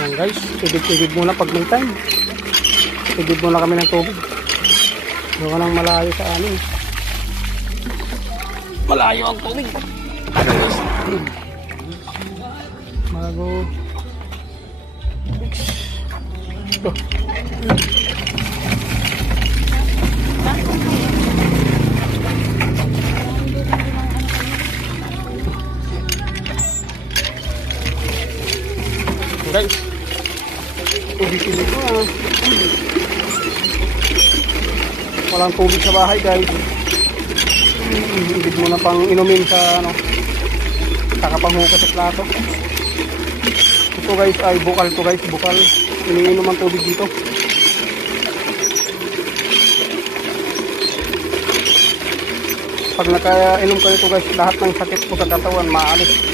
Yan guys, igib-igib muna pag may time. Igib muna kami ng tubig. Doon nang malayo sa amin. Malayo ang tubig. Bago. Ito. Guys, tubig-tubig ko ah. Walang tubig sa bahay guys. Hindi mo na pang inumin sa ano, kakapanghugas sa plato. Ito guys ay bukal to guys, bukal. Iniinom ang tubig dito. Pag nakainom ka nito guys, lahat ng sakit po sa katawan maalis.